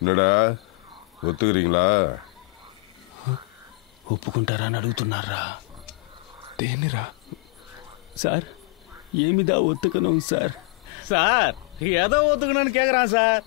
என்னடா ఒత్తుకుறீங்களா? ఒప్పుకుంటారా అని అడుగుతున్నారా? దేనిరా సార్ ఏమిదా ఒత్తుకను సార్? సార్ ఏదో ఒత్తుకున్నాను కేకుறான் సార్.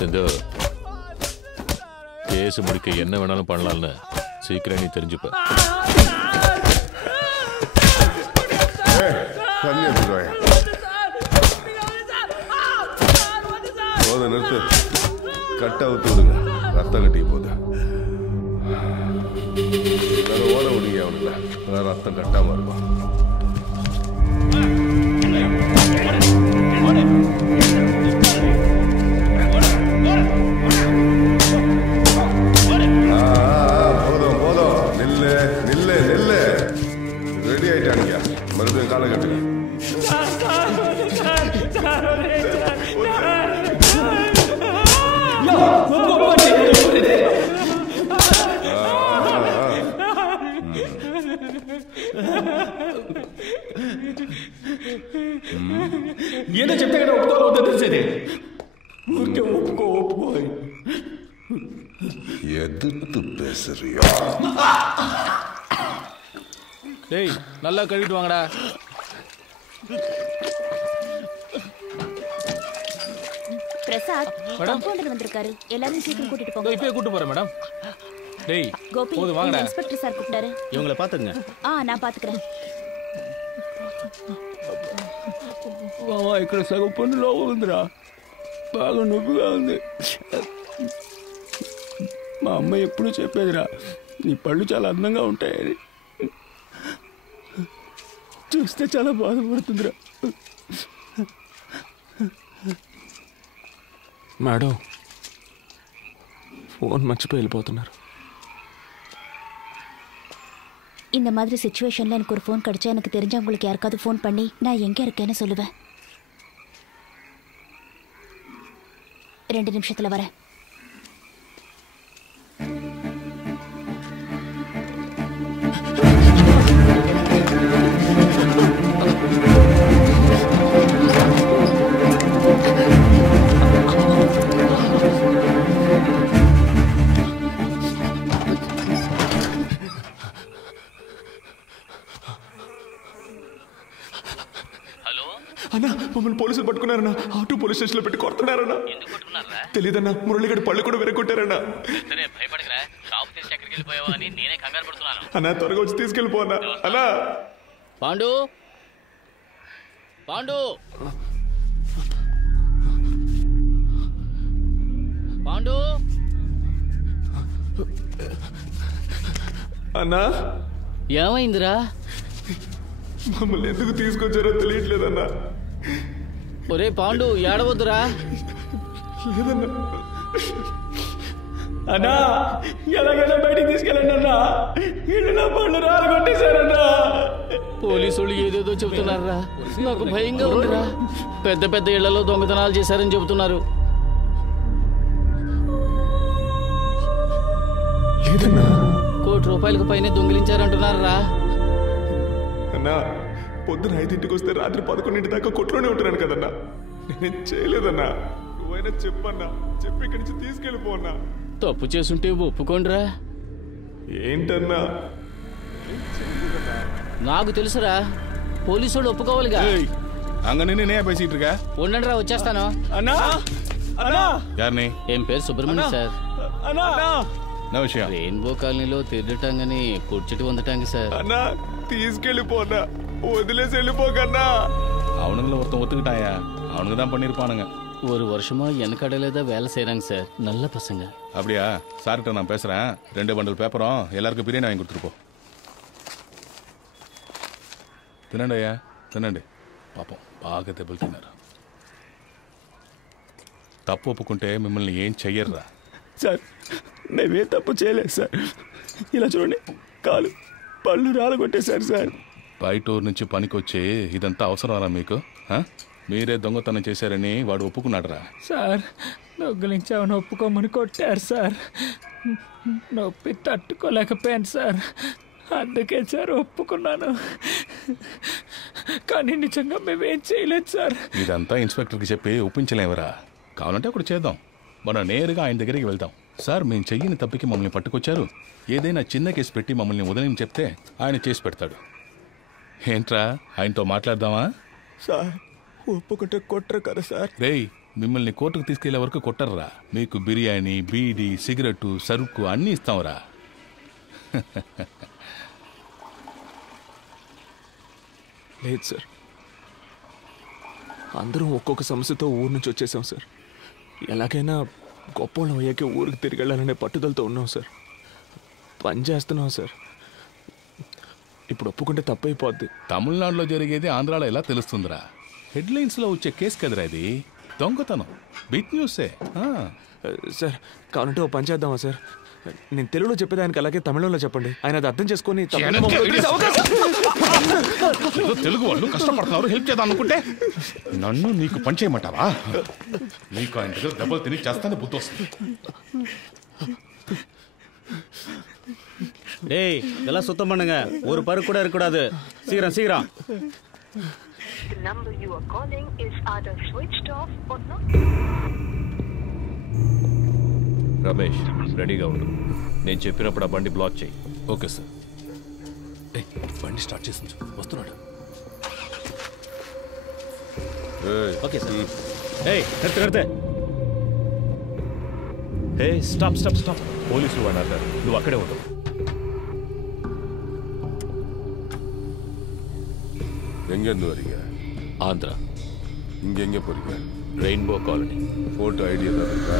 செந்து கேஸ் முடிக்க என்ன வேணாலும் பண்ணலாம்னு சீக்கிரம் நீ தெரிஞ்சுப்ப. போத நிறுத்து, கட்டை அவுத்து விடுங்க, ரத்தம் கட்டி போகுது. ஓட விடுங்க அவனுக்கு, ரத்தம் கட்டாம இருக்கும். போதும் போதும், நில்லு நில்லு நில்லு. ரெடி ஆயிட்டானுங்க, மறுபடியும் காலை கட்டுங்க. ఏదో చెప్తే కదా ఒప్పుకోవద్దో తెలిసేది. ఊరికే ఒప్పుకో எதிர்த்து பேசுறியா? டேய் நல்லா கழுவிட்டு வாங்கடா. பிரசாத் கம்பவுண்டர் வந்திருக்காரு, எல்லாரும் சீக்கிரம் கூட்டிட்டு போங்க. இப்பவே கூட்டி போறேன் மேடம். டேய் கோபி, போது வாங்கடா. இன்ஸ்பெக்டர் சார் கூப்பிட்டாரு. இவங்கள பாத்துங்க. நான் பாத்துக்கிறேன். ఇక్కడ సగం పన్ను లోపల ఉందిరా, బాగా నొప్పిగా ఉంది. మా అమ్మ ఎప్పుడు చెప్పేదిరా, నీ పళ్ళు చాలా అందంగా ఉంటాయని. చూస్తే చాలా బాధపడుతుందిరా. మేడం ఫోన్ మర్చిపోయి వెళ్ళిపోతున్నారు. இந்த மாதிரி சிச்சுவேஷன்ல எனக்கு ஒரு ஃபோன் கிடைச்சா எனக்கு தெரிஞ்சவங்களுக்கு யாருக்காவது ஃபோன் பண்ணி நான் எங்க இருக்கேன்னு சொல்லுவேன். 2 நிமிஷத்துல வரேன். అన్నా మమ్మల్ని పోలీసులు పట్టుకున్నారన్నా, ఆటో పోలీస్ స్టేషన్ లో పెట్టి కొడుతున్నారన్నా. తెలీదన్నా, మురళిగడ పళ్ళు కూడా విరగొట్టారన్నా. అన్నా త్వరగా వచ్చి తీసుకెళ్ళిపోన్నా. అన్నా పాండు పాండు పాండు అన్నా ఏమైందిరా? మమ్మల్ని ఎందుకు తీసుకొచ్చారో తెలియట్లేదన్నా. ఒరే పాండు ఏడవద్దురా. లేదన్నా. అన్నా ఎలాగైనా బయటికి తీసుకెళ్ళండి అన్నా, ఇల్లు నా పళ్ళు రాలగొట్టేశారన్నా. పోలీసులు ఏదేదో చెబుతున్నారా, నాకు భయంగా ఉందిరా. పెద్ద పెద్ద ఇళ్లలో దొంగతనాలు చేశారని చెబుతున్నారు. లేదన్నా. ₹1 కోటి పైన దొంగిలించారంటున్నారా? అన్నా పొద్దున 5ంటికి వస్తే రాత్రి 11 దాకా కొట్లోనే ఉంటున్నాను కదన్నా. నేనేం చేయలేదన్నా. నువ్వైనా చెప్పన్నా, చెప్పి ఇక్కడి నుంచి తీసుకెళ్ళిపోన్నా. తప్పు చేసుంటే ఒప్పుకోండిరా. ఏంటన్నా? నాకు తెలుసురా, పోలీసులు ఒప్పుకోవాలిగా. అంగనే பேசிட்டு இருக்க. ఉండండిరా, వచ్చేస్తాను. అన్నా అన్నా யாருனே? ఏం పేరు సుబ్రహ్మణ్యం సార్. అన్నా నా విషయం రెయిన్బో కాలనీలో తిరగటాంగని కూర్చుటి వందటాంగి సార్. అన్నా తీసుకెళ్ళిపోన్నా, వదిలేసి వెళ్ళిపోకన్నా. அவனுங்கள ஒருத்தன் ஒத்துக்கிட்டாயா, அவனுங்க தான் பண்ணிருப்பானுங்க. ஒரு வருஷமா எனக்கு கடையில தான் வேலை செய்யறாங்க சார், நல்ல பசங்க. அப்படியா? சார்கிட்ட நான் பேசுறேன். 2 பண்டல் பேப்பரும் எல்லாருக்கும் பிரியாணி வாங்கி கொடுத்துருப்போம். తినండియ్యా, తినండి. పాపం బాగా దెబ్బలు తిన్నారు. తప్పు ఒప్పుకుంటే మిమ్మల్ని ఏం చెయ్యర్రా. సార్ మేమే తప్పు చేయలేదు సార్, ఇలా చూడండి కాలు పళ్ళు రాలగొట్టేశారు సార్. బయట ఊరు నుంచి పనికొచ్చి ఇదంతా అవసరమా మీకు? మీరే దొంగతనం చేశారని వాడు ఒప్పుకున్నాడురా. సార్ దొంగలించామని ఒప్పుకోమని కొట్టారు సార్. నొప్పి తట్టుకోలేకపోయాను సార్, అందుకే సార్ ఒప్పుకున్నాను. కానీ నిజంగా మేమేం చేయలేదు సార్. ఇదంతా ఇన్స్పెక్టర్కి చెప్పి ఒప్పించలేవరా? కావాలంటే ఒకటి చేద్దాం, మనం నేరుగా ఆయన దగ్గరికి వెళ్దాం. సార్ మేము చెయ్యని తప్పికి మమ్మల్ని పట్టుకొచ్చారు, ఏదైనా చిన్న కేసు పెట్టి మమ్మల్ని వదిలేని చెప్తే ఆయన చేసి పెడతాడు. ఏంట్రా ఆయనతో మాట్లాడదామా? సార్ ఒప్పుకుంటే కొట్టరు కదా సార్. రేయ్, మిమ్మల్ని కోర్టుకు తీసుకెళ్లే వరకు కొట్టర్రా. మీకు బిర్యానీ, బీడీ, సిగరెట్టు, సరుకు అన్నీ ఇస్తాంరా. లేదు సార్, అందరం ఒక్కొక్క సమస్యతో ఊరు నుంచి వచ్చేసాం సార్. ఎలాగైనా గొప్పవాళ్ళం అయ్యాకే ఊరికి తిరిగి వెళ్ళాలనే పట్టుదలతో ఉన్నాం సార్. పని చేస్తున్నాం సార్. ఇప్పుడు ఒప్పుకుంటే తప్పైపోద్ది. తమిళనాడులో జరిగేది ఆంధ్రాలో ఎలా తెలుస్తుందిరా? హెడ్లైన్స్లో వచ్చే కేసు కదరా ఇది, దొంగతనం, బిగ్ న్యూసే. సార్ కావాలంటే ఓ పని చేద్దామా సార్? నేను తెలుగులో చెప్పేది ఆయనకి అలాగే తమిళంలో చెప్పండి, ఆయన అది అర్థం చేసుకొని తెలుగు వాళ్ళు కష్టపడుతున్నారు, హెల్ప్ చేద్దాం అనుకుంటే నన్ను నీకు పని చేయమంటావా? నీకు ఆయన దగ్గర దెబ్బలు తిని చేస్తానే బుద్ధి వస్తుంది. டேய் இதெல்லாம் சுத்தம் பண்ணுங்க, ஒரு பரு கூட இருக்கக்கூடாது. சீக்கிரம் சீக்கிரம். The number you are calling is either switched off or not. Ramesh రెడీగా ఉండు, నేను చెప్పినప్పుడు ఆ బండి బ్లాక్ చేయి. Okay sir. బండి స్టార్ట్ చేసి వస్తున్నాడు. Okay sir. ఏయ్ నిறுத்து నిறுத்து. హే స్టాప్ స్టాప్ స్టాప్, పోలీసులు అన్నారు, నువ్వు అక్కడే ఉండు. எங்கேருந்து வரீங்க? ஆந்திரா. இங்கே எங்கே போறீங்க? Rainbow colony. ஃபோட்டோ ஐடியா தான் இருக்கா?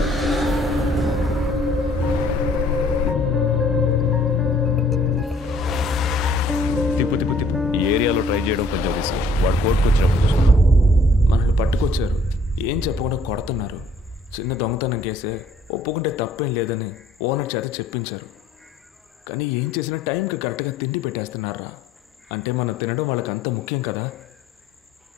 తిప్పు తిప్పు తిప్పు. ఈ ఏరియాలో ట్రై చేయడం కొంచెం రిస్క్, వాడు కోర్టుకు వచ్చినప్పుడు చూసుకో. మనల్ని పట్టుకొచ్చారు, ఏం చెప్పకుండా కొడుతున్నారు. చిన్న దొంగతనం కేసే, ఒప్పుకుంటే తప్పేం లేదని ఓనర్ చేత చెప్పించారు. కానీ ఏం చేసినా టైంకి కరెక్ట్గా తిండి పెట్టేస్తున్నారా? అంటే మనం తినడం వాళ్ళకి అంత ముఖ్యం కదా.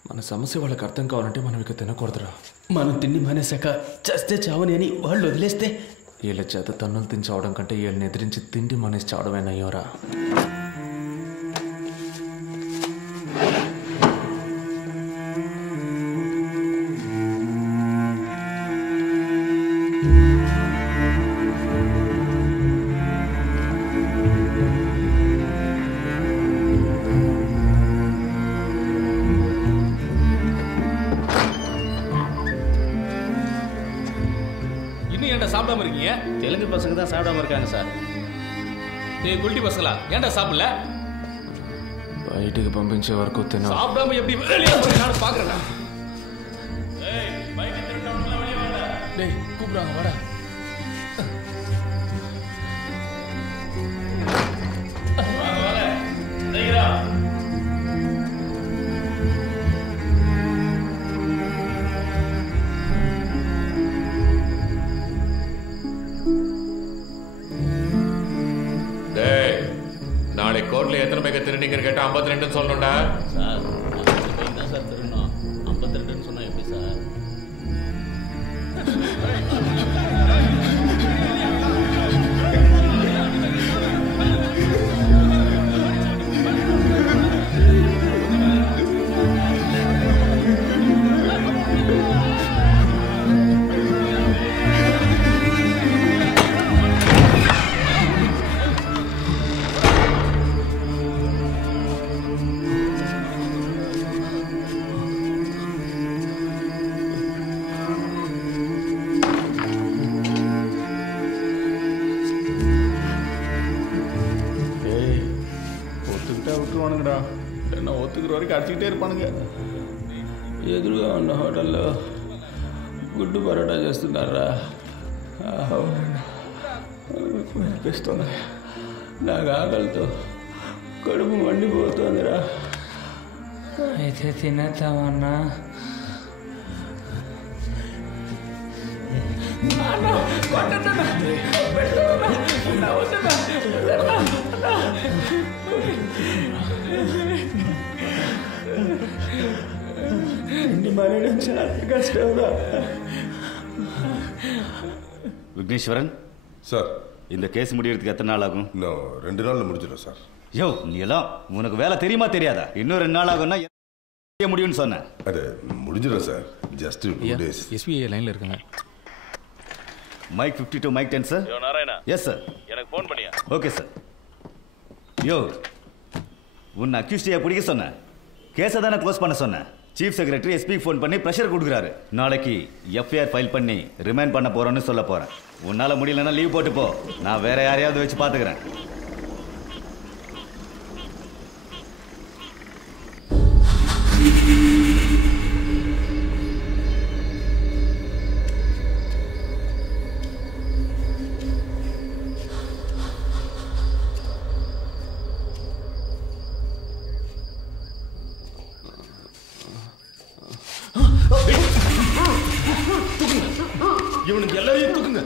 మన సమస్య వాళ్ళకి అర్థం కావాలంటే మనం ఇక తినకూడదురా. మనం తిండి మానేశాక చస్తే చావని అని వాళ్ళు వదిలేస్తే వీళ్ళ చేత తన్నులు తిని చావడం కంటే వీళ్ళని ఎదిరించి తిండి మానేసి చావడమేనయ్యోరా. சாப்பிடாம இருக்கீங்க? தெலுங்கு பசங்க தான் சாப்பிடாம இருக்காங்க சார். டேய் குல்டி பசங்களா, ஏன்டா சாப்பிடல? బయటికి పంపించే వరకు తిన. சாப்பிடாம எப்படி வெளியே போறீங்க நான் பாக்குறேன்டா. ஏய் பைக் திருடவங்கள வெளிய வாடா. டேய் கூப்பிடுறாங்க வாடா. வாடா. டேய்டா. நாளை கோர்ட்ல எத்தனை பேருக்கு திருநீங்கன்னு கேட்டா 52 சொல்லணும்டா. சார் 50 பேர் தான் சார் திருடணும், 52ன்னு சொன்னா எப்படி சார்? விட்டுருவானுங்கடா, என்ன ஒத்துக்கிற வரைக்கும் அடிச்சுக்கிட்டே இருப்பானுங்க. ఎదురుగా ఉన్న హోటల్లో గుడ్డు పరోటా చేస్తున్నారా? అనిపిస్తుంది, నాకు ఆకలితో కడుపు మండిపోతుందిరా. అయితే తినేద్దామన్నా? இனி மறுபடியும் சார் கஷ்டம் தான். விக்னேஸ்வரன் சார், இந்த கேஸ் முடியறதுக்கு எத்தனை நாள் ஆகும்? இன்னும் 2 நாள்ல முடிஞ்சிடும் சார். யோ, நீ எல்லாம் உனக்கு வேலை தெரியுமா தெரியாதா? இன்னும் 2 நாள் ஆகும்னா முடியும்னு சொன்னேன். அது முடிஞ்சிடும் சார். Just 2 days. எஸ்பிஐ லைன்ல இருக்காங்க. Mike 52 mike 10 sir. யோ நாராயணா. Yes sir. எனக்கு ஃபோன் பண்ணியா? Okay sir. யோ, உன்னை அக்யூஸ்டியா பிடிக்க சொன்னேன். கேஸை தானே க்ளோஸ் பண்ண சொன்னேன். சீஃப் செக்ரட்டரி எஸ்பிக்கு ஃபோன் பண்ணி ப்ரெஷர் கொடுக்குறாரு. நாளைக்கு எஃப்ஐஆர் ஃபைல் பண்ணி ரிமைண்ட் பண்ண போறோன்னு சொல்ல போறேன். உன்னால முடியலன்னா லீவ் போட்டு போ. நான் வேற யாரையாவது வச்சு பாத்துக்கிறேன். இவனுக்கு எல்லாரையும் தூக்குங்க.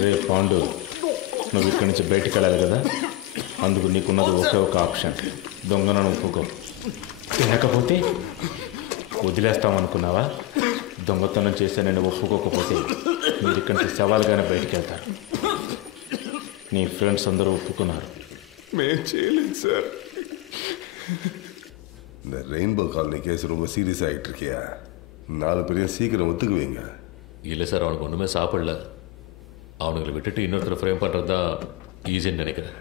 రే పాండు, నువ్వు ఇక్కడి నుంచి బయటికి వెళ్ళాలి కదా, అందుకు నీకున్నది ఒకే ఒక ఆప్షన్. దొంగను ఒప్పుకో. తినకపోతే వదిలేస్తామనుకున్నావా? దొంగతనం చేస్తే నేను ఒప్పుకోకపోతే మీరు ఇక్కడి నుంచి సవాల్గానే బయటికి వెళ్తారు. నీ ఫ్రెండ్స్ అందరూ ఒప్పుకున్నారు. మేము చేయలేదు சார். இந்த ரெயின்போ காலனி கேஸ் ரொம்ப சீரியஸ் ஆகிட்டு இருக்கியா? 4 பேரையும் சீக்கிரம் ஒத்துக்குவீங்க. இல்லை சார், அவனுக்கு ஒன்றுமே சாப்பிடல. அவனுங்களை விட்டுட்டு இன்னொருத்தரை ஃப்ரேம் பண்ணுறது தான் ஈஸின்னு நினைக்கிறேன்.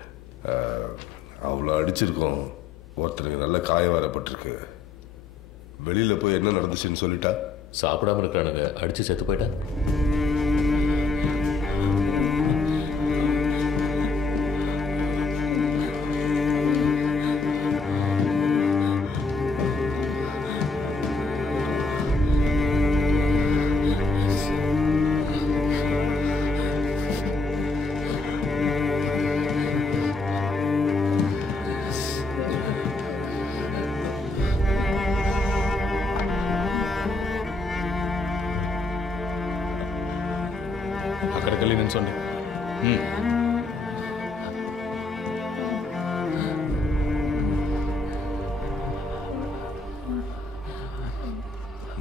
அவ்வளோ அடிச்சிருக்கோம். ஒருத்தருக்கு நல்ல காயம் வரப்பட்டிருக்கு. வெளியில் போய் என்ன நடந்துச்சுன்னு சொல்லிட்டா? சாப்பிடாம இருக்கிறானுங்க, அடித்து செத்து போயிட்டா. అక్కడికి వెళ్ళి నిల్చోండి.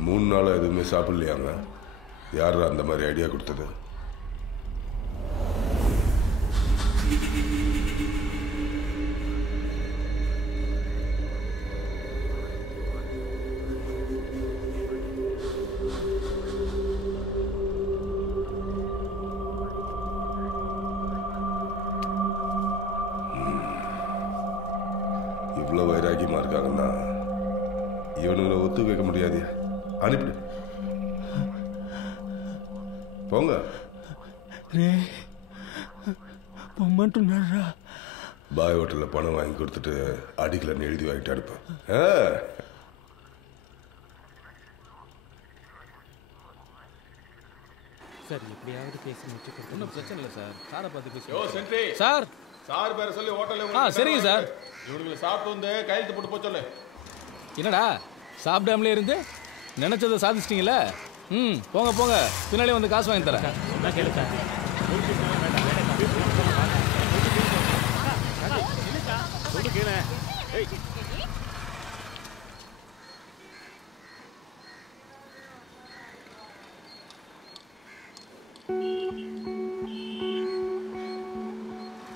மூணு நாள் எதுவுமே சாப்பிடலையாங்க? யார் அந்த மாதிரி ஐடியா கொடுத்தது? இவ்வளோ வைராக்கியமா இருக்காங்கன்னா இவனுங்களை ஒத்து வைக்க முடியாது. அனுப்பிடு, போங்க. பொம்மன்ட்டுனாரா? பாய் ஹோட்டலில் பணம் வாங்கி கொடுத்துட்டு அடிக்கலன்னு எழுதி வாங்கிட்டு அனுப்பேன். சார் எப்படியாவது பேசி முடிச்சு கொடுத்து. ஒன்றும் பிரச்சனை இல்லை சார். சாரை பார்த்து பேசி. யோ சென்ட்ரி சார், சார் பேரை சொல்லி ஹோட்டலில். சரிங்க சார். இவனுங்களை சாப்பிட்டு வந்து கையெழுத்து போட்டு போக சொல்லு. என்னடா சாப்பிடாமலே இருந்து நினைச்சதை சாதிச்சிட்டீங்களே? போங்க போங்க, பின்னாடி வந்து காசு வாங்கி தரேன்.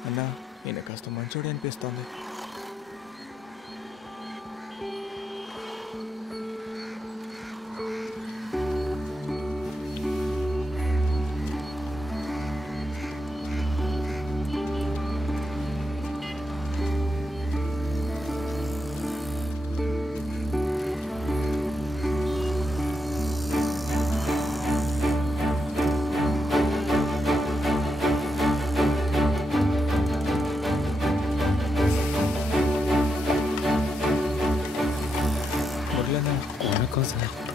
అన్నా, ఈయన కాస్త మంచోడే అనిపిస్తోంది.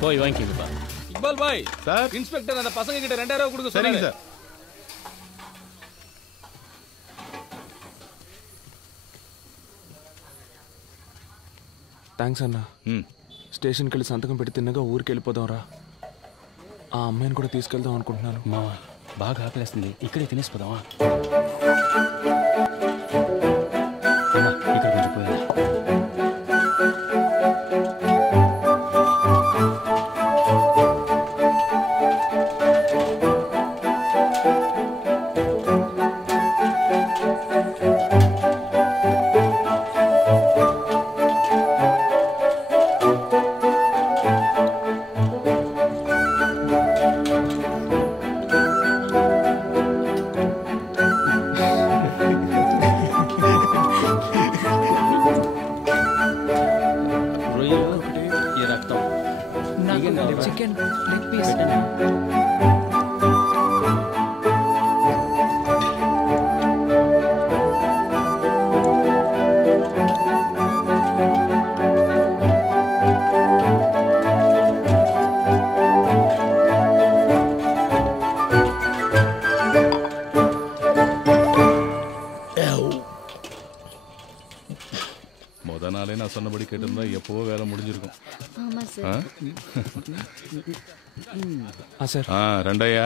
போய் வாங்கிக்கப்பா. இக்பால் பாய் சார், இன்ஸ்பெக்டர் அந்த பசங்க கிட்ட 2000 ரூபாய் கொடுக்க சொன்னாங்க சார். థ్యాంక్స్ అన్న. స్టేషన్కి వెళ్ళి సంతకం పెట్టి తిన్నగా ఊరికి వెళ్ళిపోదాంరా. ఆ అమ్మాయిని కూడా తీసుకెళ్దాం అనుకుంటున్నాను. మా బాగా ఆకలేస్తుంది, ఇక్కడే తినేసిపోదామా? ఇక్కడ కొంచెం పోయా. Chicken leg piece. முத நாளே நான் சொன்னபடி கேட்டிருந்தா எப்போவோ வேலை முடிஞ்சிருக்கும். సార్ రెండయ్యా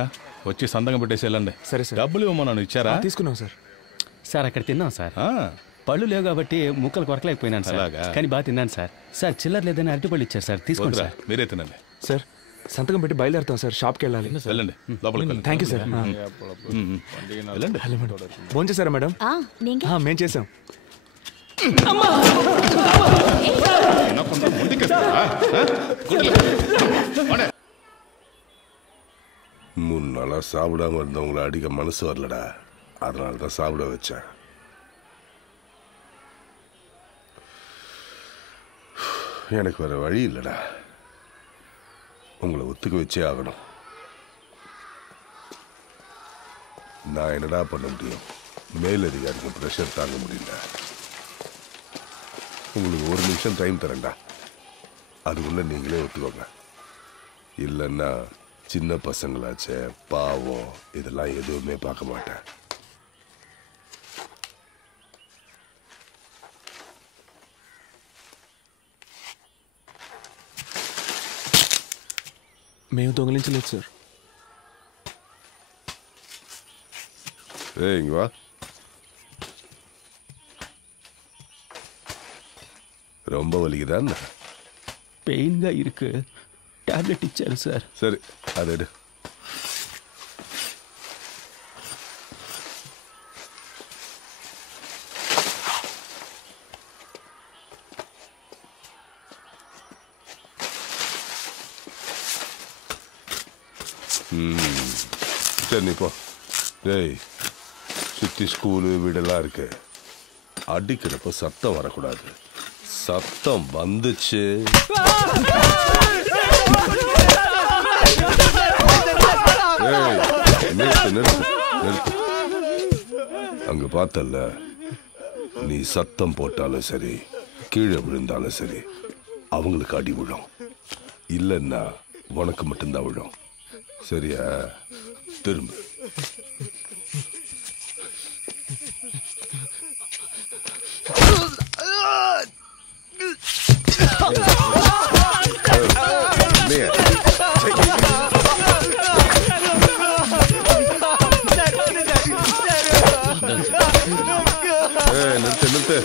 వచ్చి సంతకం పెట్టేసి వెళ్ళండి. సరే సార్. డబ్బులు ఇవ్వమన్నాను, ఇచ్చారా? తీసుకున్నాం సార్. సార్ అక్కడ తిన్నాం సార్. పళ్ళు లేవు కాబట్టి ముక్కలు కొరకలేకపోయినాను సార్. కానీ బాగా తిన్నాను సార్. సార్ చిల్లర లేదని అరటిపళ్ళు ఇచ్చారు సార్, తీసుకోండి సార్. మీరే తినండి సార్. సంతకం పెట్టి బయలుదేరుతాం సార్, షాప్కి వెళ్ళాలి. వెళ్ళండి, లోపలికి. Thank you sir. వెళ్ళండి. ఫోన్ చేశారా మేడం? మేము చేసాం. மூணு நாளா சாப்பிடாம இருந்தவங்களை அடிக்க மனசு வரலடா, அதனால தான் சாப்பிட வச்சேன். எனக்கு வேற வழி இல்லடா, உங்களை ஒத்துக்க வச்சே ஆகணும். நான் என்னடா பண்ண முடியும்? மேலதிகாரிக்கு ப்ரெஷர் தாங்க முடியல. உங்களுக்கு ஒரு நிமிஷம் டைம் தரேன்டா, அதுக்குள்ள நீங்களே ஒத்துக்கோங்க. இல்லைன்னா சின்ன பசங்களாச்சே, பாவம், இதெல்லாம் எதுவுமே பார்க்க மாட்டேன். మేము దొంగిలించలేదు సార్. இங்க வா. ரொம்ப வலிக்குதான்? பெயின்గా இருக்கு, టాబ్లెట్ ఇచ్చారు సార్. சரி, அதை எடு. சரி நீ போ. டேய், சுற்றி ஸ்கூலு வீடெல்லாம் இருக்கு, அடிக்கிறப்ப சத்தம் வரக்கூடாது. சத்தம் வந்துச்சு நிறுத்து நிறுத்து நிறுத்து. அங்க பார்த்தல்ல, நீ சத்தம் போட்டாலும் சரி, கீழே விழுந்தாலும் சரி, அவங்களுக்கு அடி விழும். இல்லைன்னா உனக்கு மட்டும்தான் விழும். சரியா? திரும்ப. நிறுத்து நிறுத்து.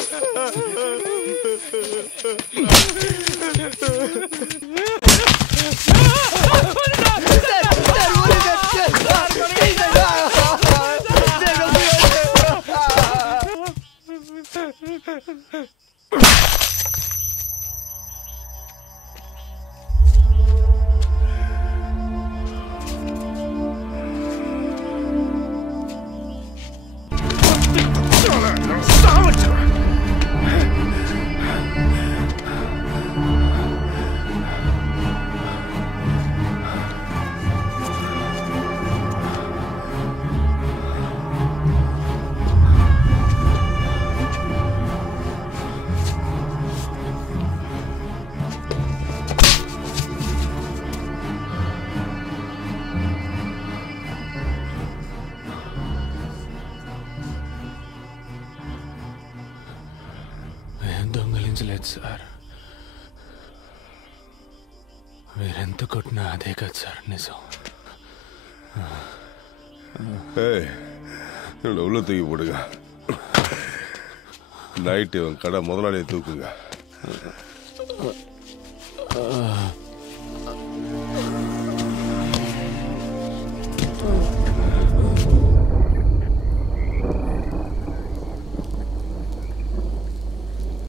దొంగలించలేదు సార్. మీరెంత కొట్టినా అదే కదా సార్ నిజం. உள்ள தூக்கி போடுங்க. நைட்டு கடை முதலாளியை தூக்குங்க.